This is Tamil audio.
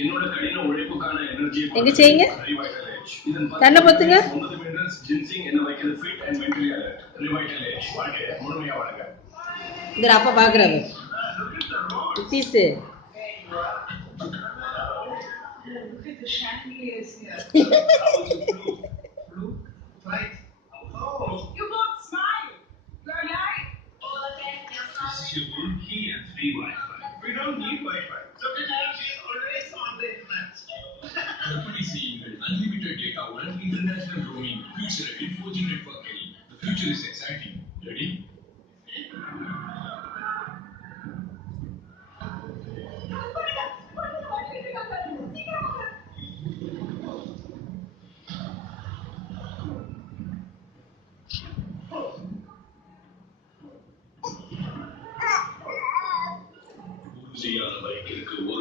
என்னோட கடின உழைப்புக்கான எனர்ஜி எங்க செய்யுங்க கண்ணை பத்துங்க. ஜின்சிங் என்ன வைக்கிறது fit and mentally alert. Revital age வாழ்க்கைய முழுமையா வாழுங்க. இந்த அப்பா பாக்குறாரு தீசு. We don't need Wi-Fi. So technology is always on the internet. கற்பனை செய்யுங்கள் unlimited data உடன் international roaming. Future in 4G network. The future is exciting. Ready? உறுதியான பைக்கிற்கு ஒரு